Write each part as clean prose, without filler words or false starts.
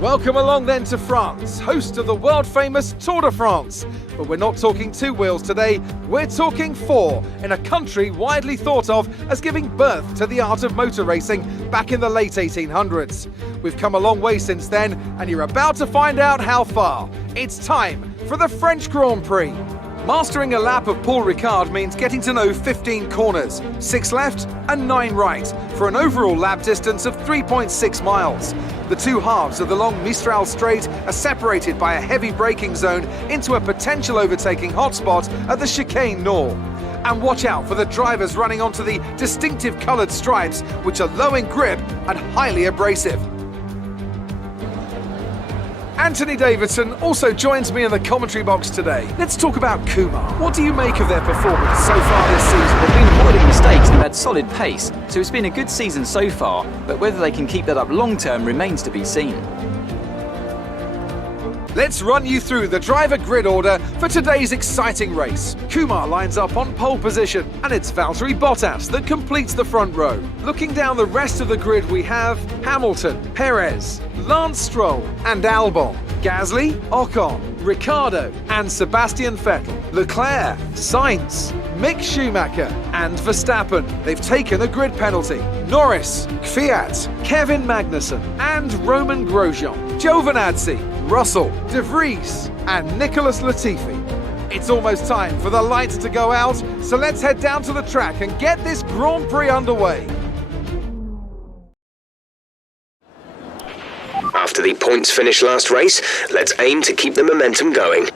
Welcome along then to France, host of the world-famous Tour de France. But we're not talking two wheels today, we're talking four, in a country widely thought of as giving birth to the art of motor racing back in the late 1800s. We've come a long way since then, and you're about to find out how far. It's time for the French Grand Prix. Mastering a lap of Paul Ricard means getting to know 15 corners, 6 left and 9 right, for an overall lap distance of 3.6 miles. The two halves of the long Mistral Straight are separated by a heavy braking zone into a potential overtaking hotspot at the Chicane Nord. And watch out for the drivers running onto the distinctive coloured stripes, which are low in grip and highly abrasive. Anthony Davidson also joins me in the commentary box today. Let's talk about Kumar. What do you make of their performance so far this season? They've been avoiding mistakes and have had solid pace, so it's been a good season so far, but whether they can keep that up long term remains to be seen. Let's run you through the driver grid order for today's exciting race. Kumar lines up on pole position, and it's Valtteri Bottas that completes the front row. Looking down the rest of the grid, we have Hamilton, Perez, Lance Stroll and Albon, Gasly, Ocon, Ricciardo and Sebastian Vettel, Leclerc, Sainz, Mick Schumacher and Verstappen. They've taken a grid penalty. Norris, Kvyat, Kevin Magnussen and Roman Grosjean, Giovinazzi, Russell, De Vries and Nicholas Latifi. It's almost time for the lights to go out, so let's head down to the track and get this Grand Prix underway. After the points finish last race, let's aim to keep the momentum going.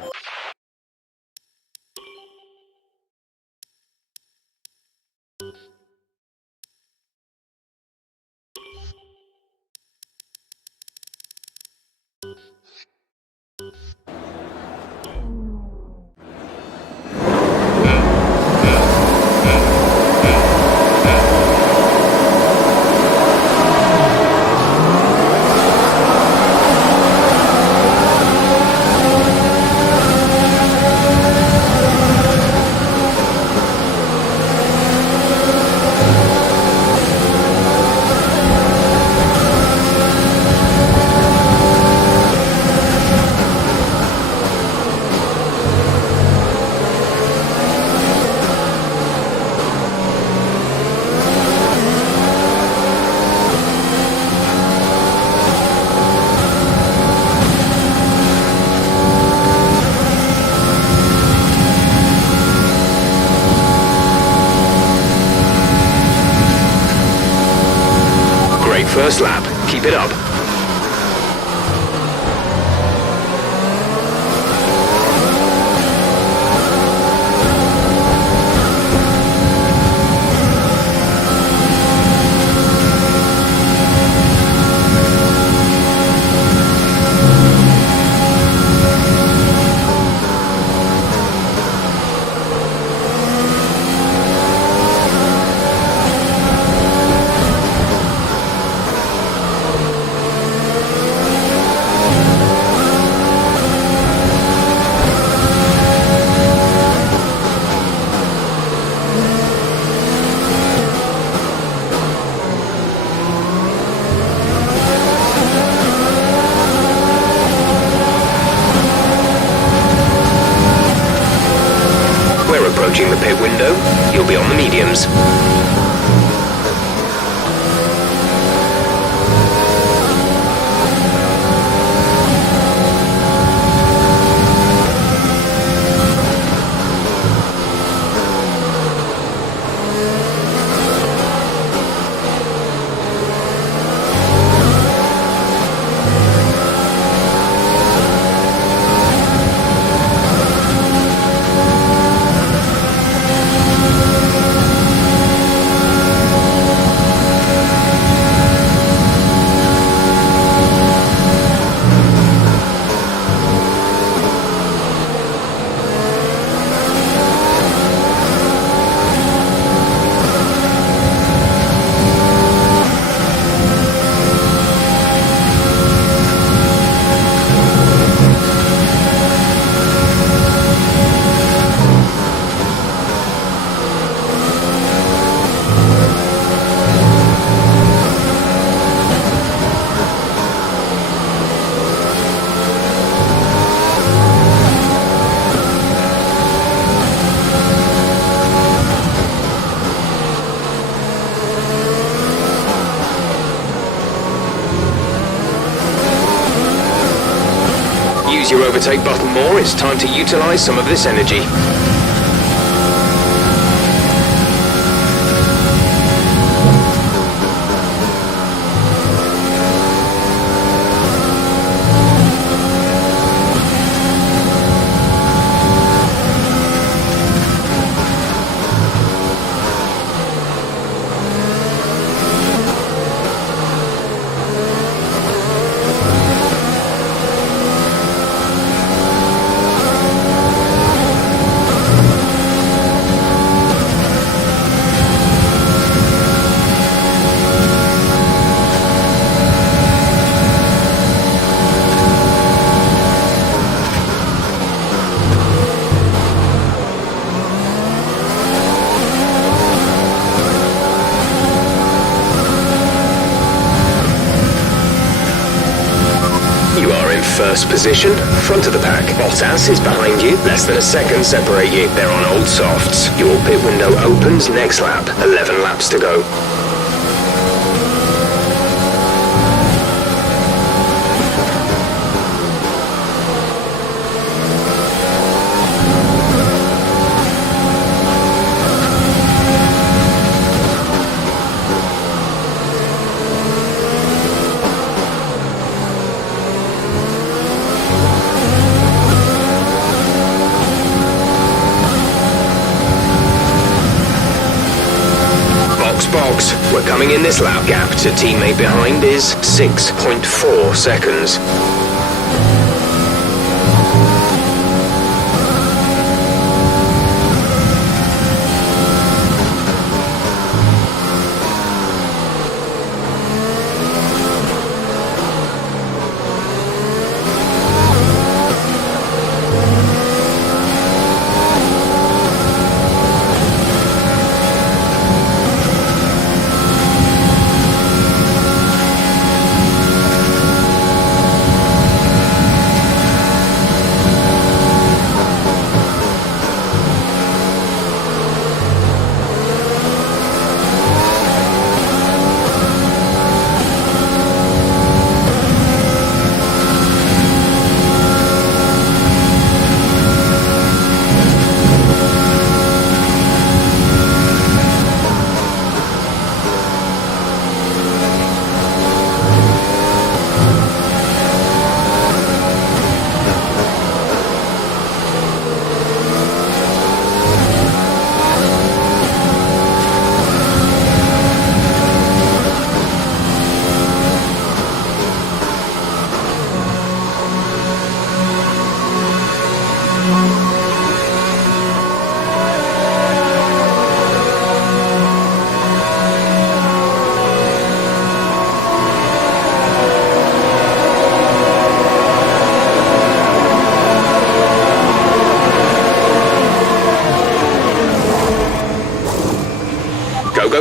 First lap, keep it up. Press your overtake button more, it's time to utilize some of this energy. First position, front of the pack. Bottas is behind you, less than a second separate you. They're on old softs. Your pit window opens next lap. 11 laps to go. Box. We're coming in this lap. Gap to teammate behind is 6.4 seconds.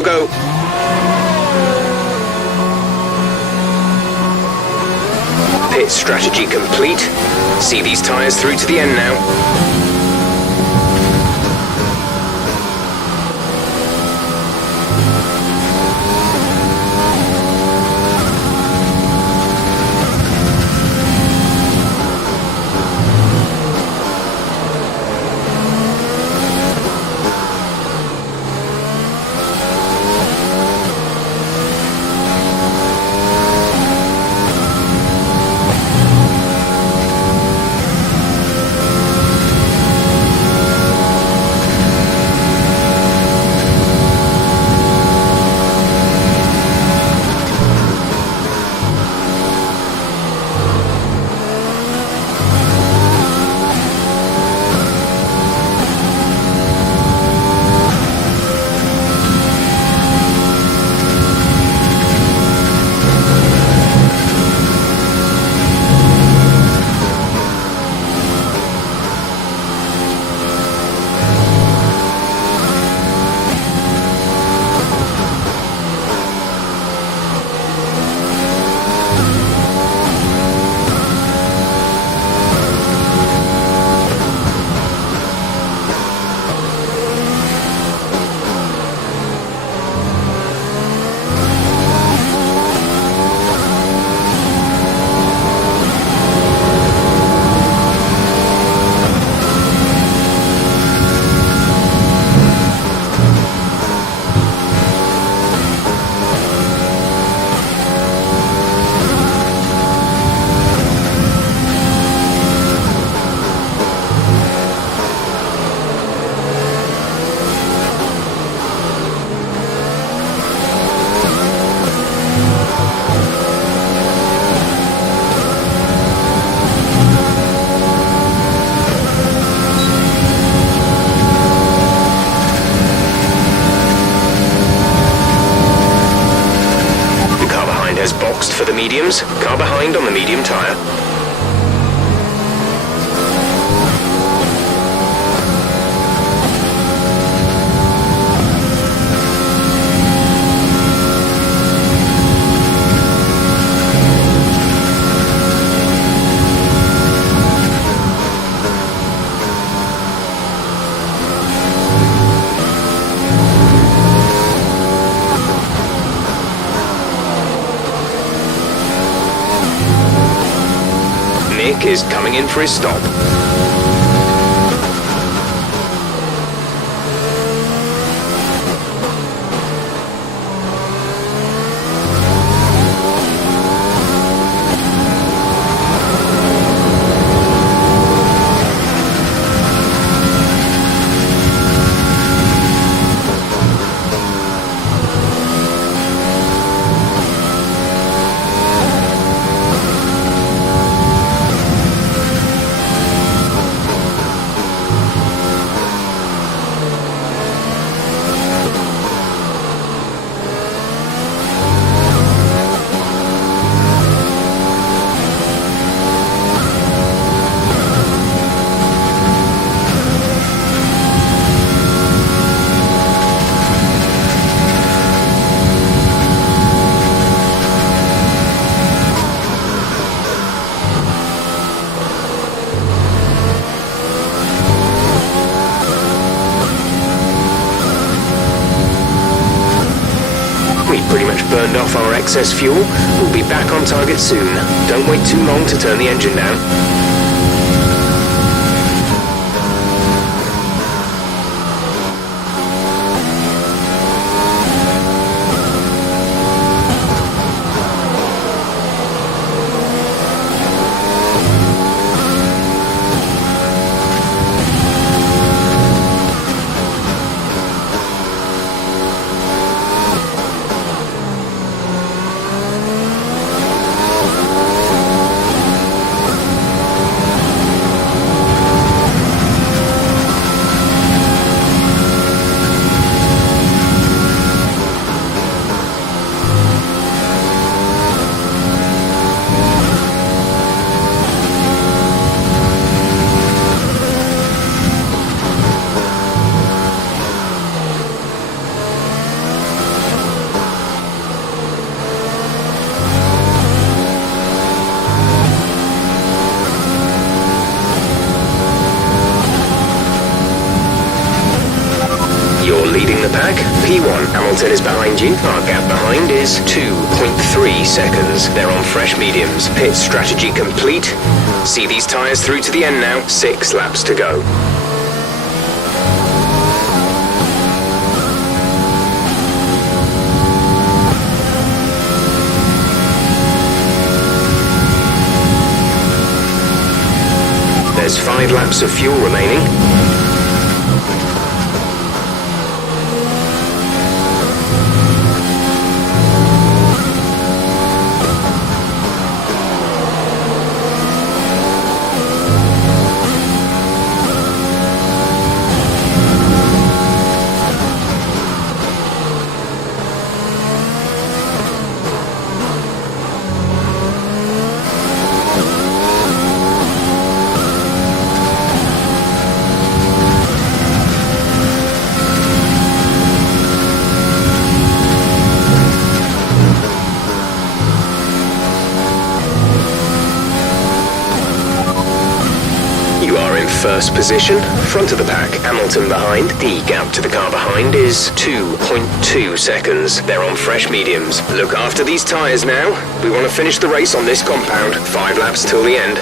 Go. Pit strategy complete. See these tyres through to the end now. boxed for the mediums. Car behind on the medium tyre. Nick is coming in for his stop. We've pretty much burned off our excess fuel. We'll be back on target soon. Don't wait too long to turn the engine down. Leading the pack, P1, Hamilton is behind you. Our gap behind is 2.3 seconds. They're on fresh mediums. Pit strategy complete. See these tyres through to the end now. 6 laps to go. There's 5 laps of fuel remaining. First position, front of the pack, Hamilton behind. The gap to the car behind is 2.2 seconds. They're on fresh mediums. Look after these tyres now. We want to finish the race on this compound. 5 laps till the end.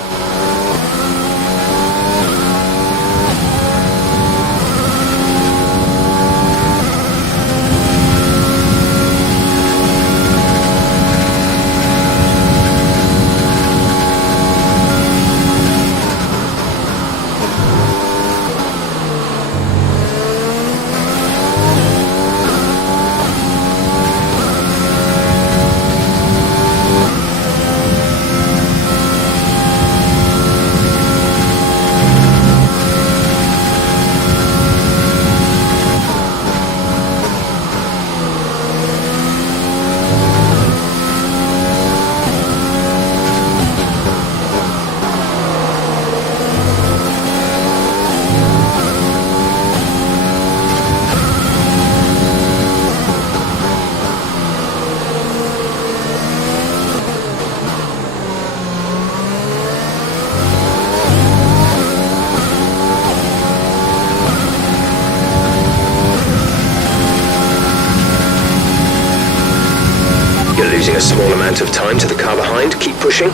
losing a small amount of time to the car behind. Keep pushing.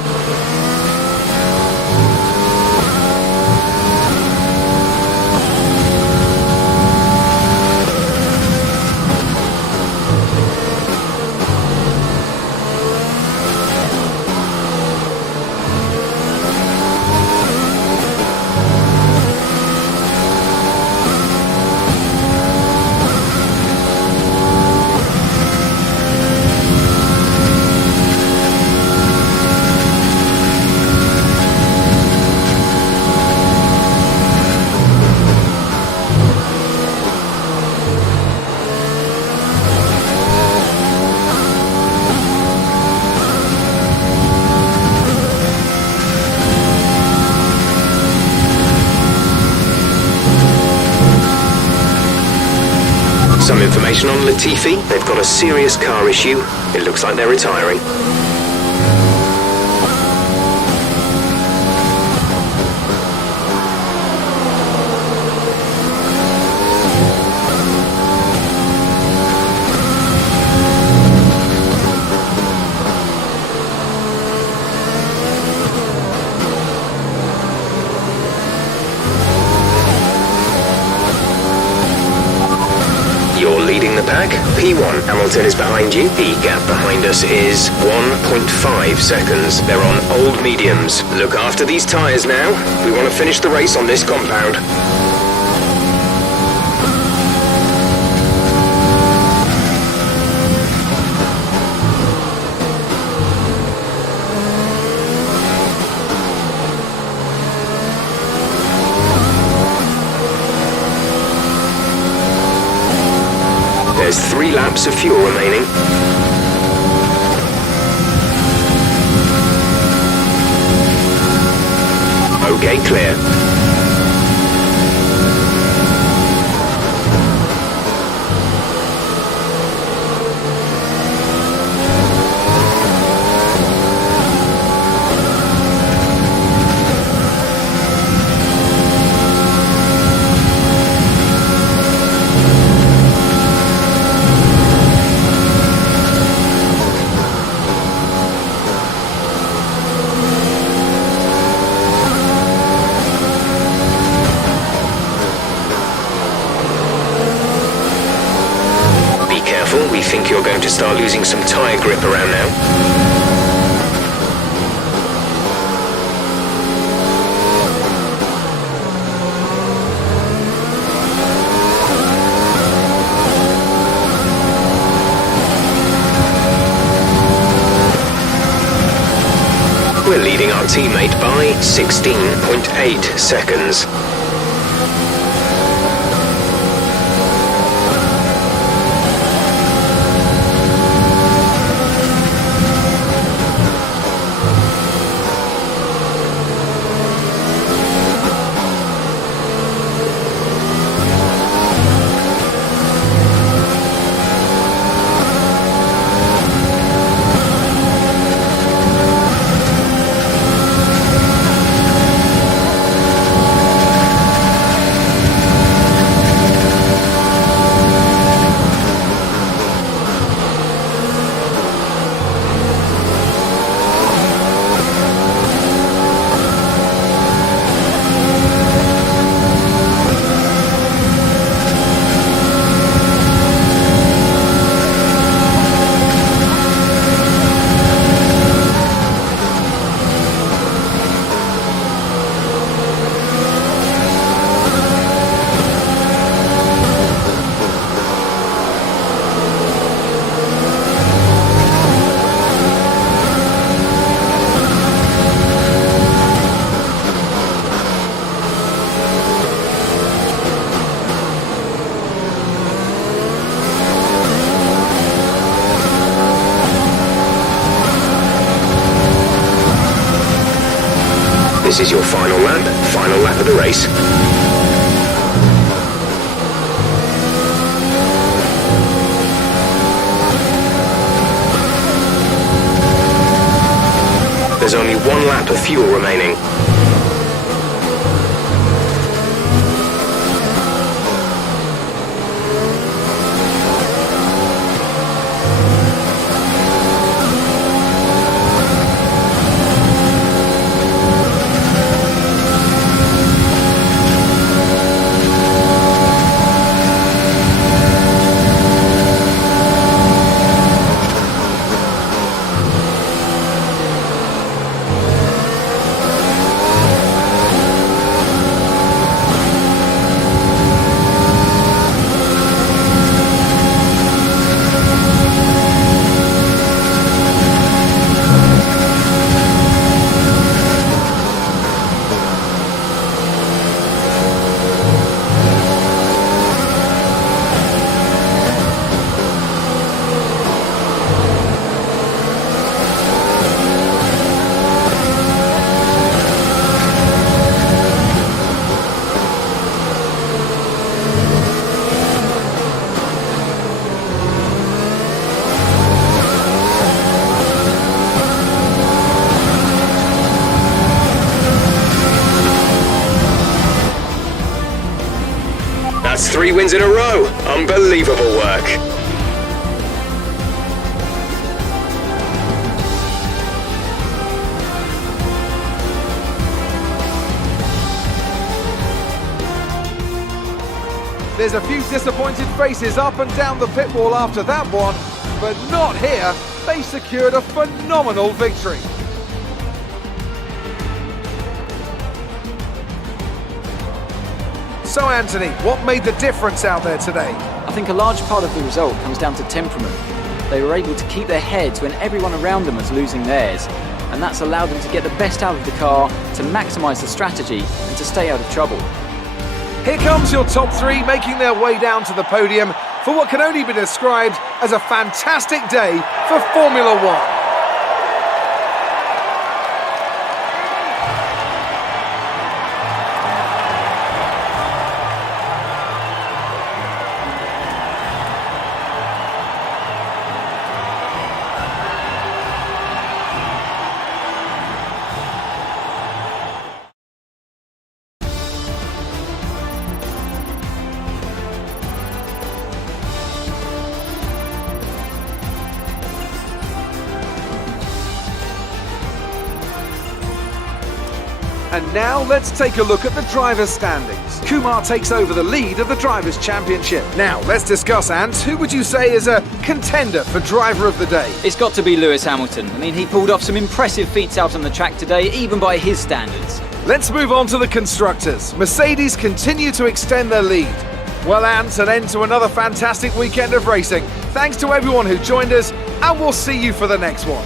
Some information on Latifi. They've got a serious car issue. It looks like they're retiring. You're leading the pack. P1, Hamilton is behind you. The gap behind us is 1.5 seconds. They're on old mediums. Look after these tyres now. We want to finish the race on this compound. There's 3 laps of fuel remaining. Okay, clear. We think you're going to start losing some tyre grip around now. We're leading our teammate by 16.8 seconds. This is your final lap of the race. There's only 1 lap of fuel remaining. 3 wins in a row. Unbelievable work. There's a few disappointed faces up and down the pit wall after that one, but not here. They secured a phenomenal victory. So Anthony, what made the difference out there today? I think a large part of the result comes down to temperament. They were able to keep their heads when everyone around them was losing theirs, and that's allowed them to get the best out of the car, to maximise the strategy and to stay out of trouble. Here comes your top 3 making their way down to the podium for what can only be described as a fantastic day for Formula One. And now let's take a look at the drivers' standings. Kumar takes over the lead of the Drivers' Championship. Now let's discuss, Ant, who would you say is a contender for Driver of the Day? It's got to be Lewis Hamilton. I mean, he pulled off some impressive feats out on the track today, even by his standards. Let's move on to the constructors. Mercedes continue to extend their lead. Well, Ant, an end to another fantastic weekend of racing. Thanks to everyone who joined us, and we'll see you for the next one.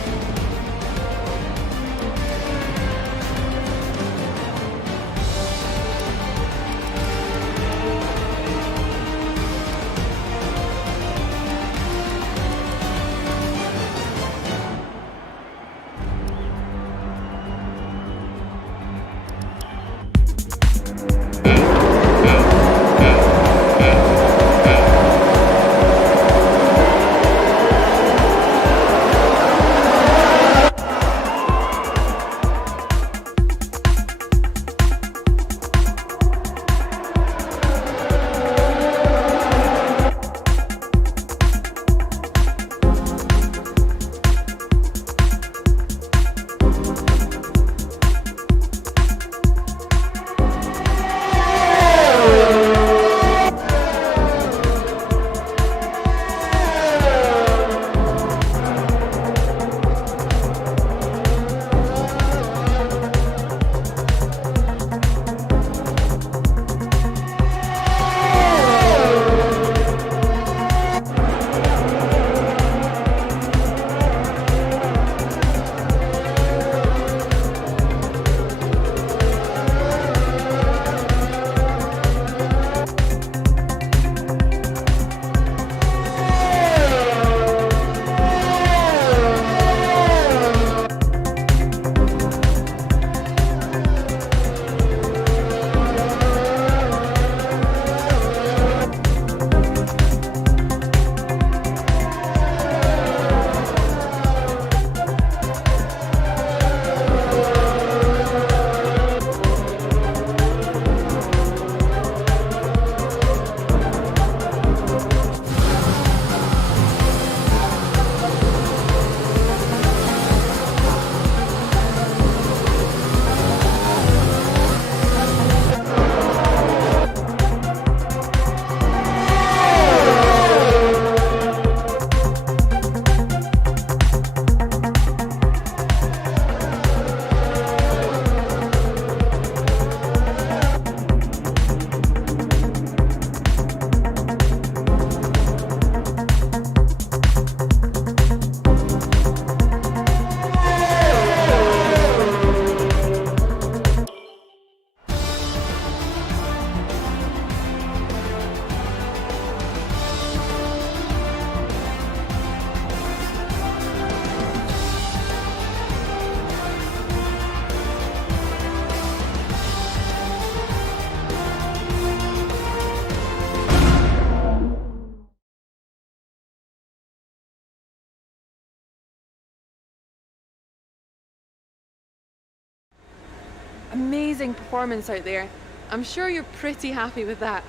Amazing performance out there. I'm sure you're pretty happy with that.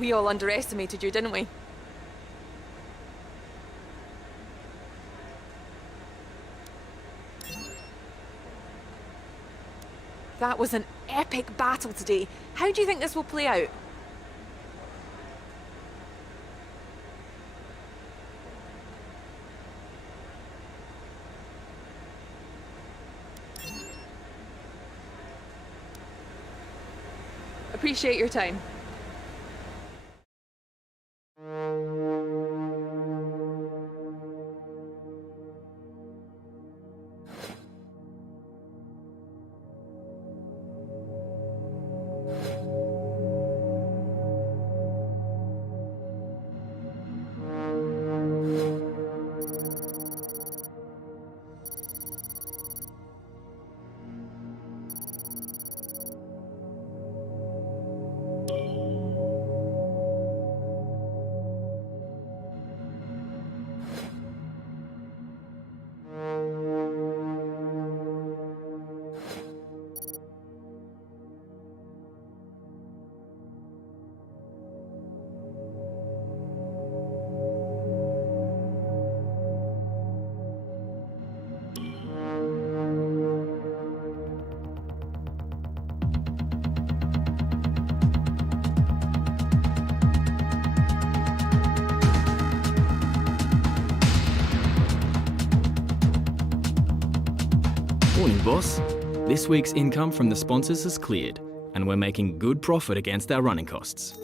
We all underestimated you, didn't we? That was an epic battle today. How do you think this will play out? Appreciate your time. Morning, boss. This week's income from the sponsors has cleared, and we're making good profit against our running costs.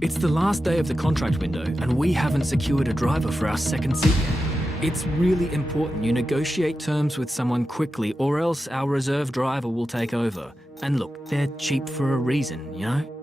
It's the last day of the contract window, and we haven't secured a driver for our second seat yet. It's really important you negotiate terms with someone quickly, or else our reserve driver will take over. And look, they're cheap for a reason, you know?